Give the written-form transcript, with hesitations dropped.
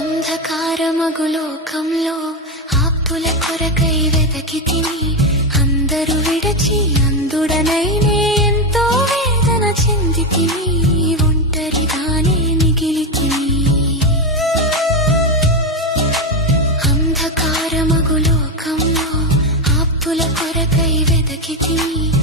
అంధకారమగు లోకంలో ఆప్తుల కొరకై వెతకితిని. అందరూ విడచి అందుడనైనే ఎంతో వేదన చెందితిని. ఒంటరిగానే మిగిలితిని. అంధకారమగు లోకంలో ఆప్తుల కొరకై వెతకితిని.